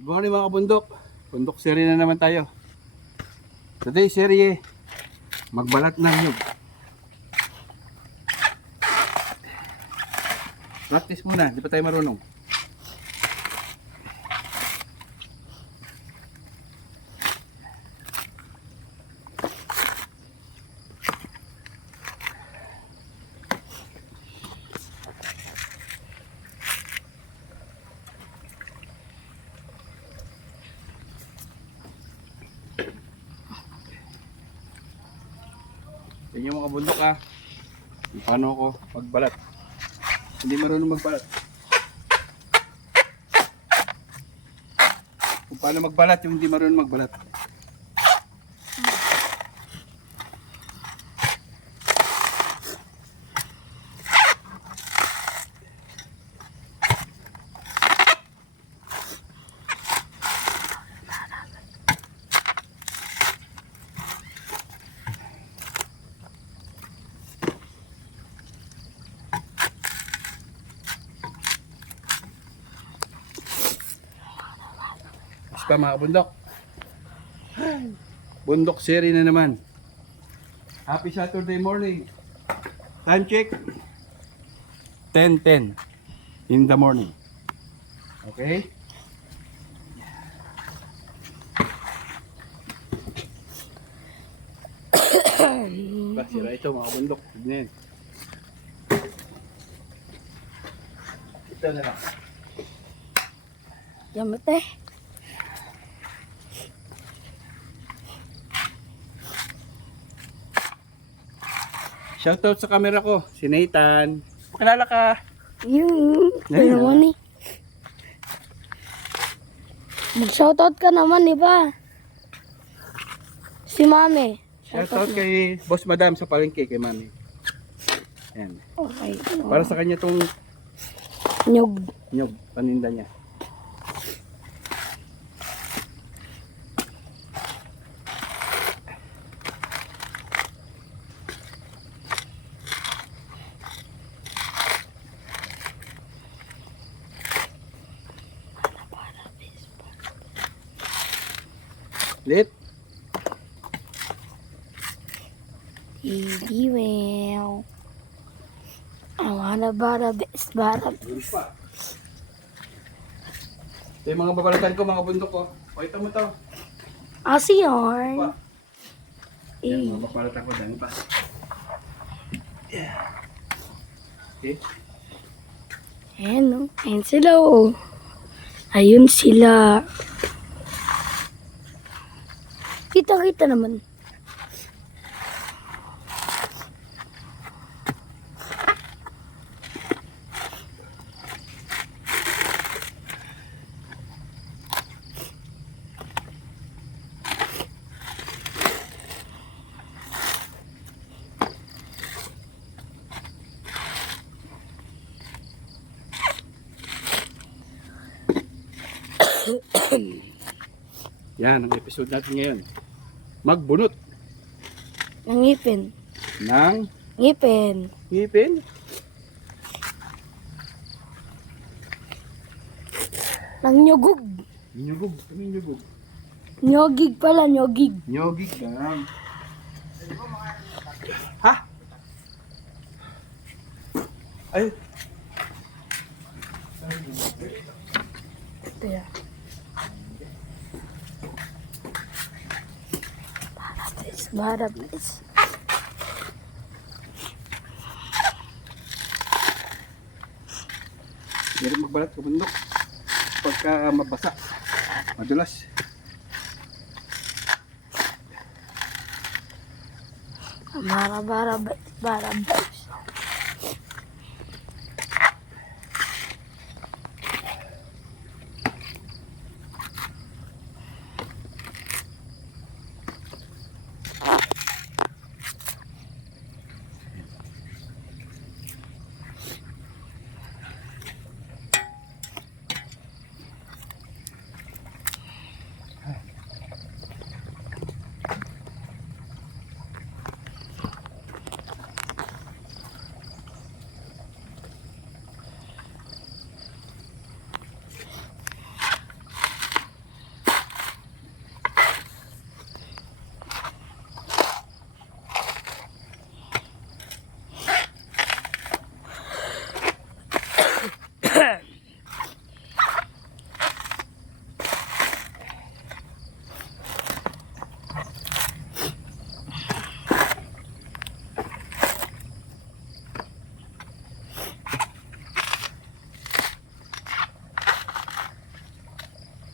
Good morning mga kabundok. Bundok serye na naman tayo. Today serye, magbalat ng nyug. Practice muna, di pa tayo marunong. Yan yung mga bundok kung paano ako magbalat. Hindi marunong magbalat. Kung paano magbalat yung hindi marunong magbalat. Pa mga bundok. Bundok series na naman. Happy Saturday morning. Time check 10:10 in the morning. Okay? Sira ito mga bundok. Tignan. Ito na lang. Yamit eh. Shoutout sa camera ko, si Nathan. Pakilala ka. Ano naman eh. Mag-shoutout ka naman, di ba? Si Mami. Shoutout kay Boss Madam sa palengke kay Mami. Ayan. Okay. Para sa kanya tong Nyug. nyog, paninda niya. Lit. Well. I wanna bada best bada. Gulis pa. Ito yung mga babalatan ko, mga bundok ko. Pakita mo to. Asi yarn. Pa. Yan, Eh. mga babalatan ko, dami pa. Yeah. Okay. Ayan no. Ayan sila oh. Ayun sila. Kita-kita naman. Yan, ang episode natin ngayon. Magbunot Ng ngipin. ng Ngipin. ngipin. Ng nyugug. Nyugog, kami nyugog. Nyogig pala, nyogig. Nyogig lang. Ha? Ay, Ito yan. Bada best. meron magbalat sa bundok. Pagka mabasa, madulas. Bada best, bada best.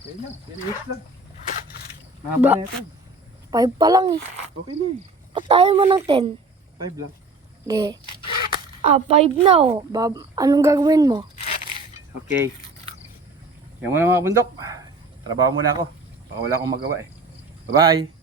Okay na, 10 lang. Ba- Mahaba na ito. 5 pa lang eh. Okay na eh. Ba't tayo mo ng 10? 5 lang. Okay. 5 na oh. Anong gagawin mo? Okay. Yan muna mga bundok. Trabaho muna ako. Baka wala akong magawa eh. Bye-bye.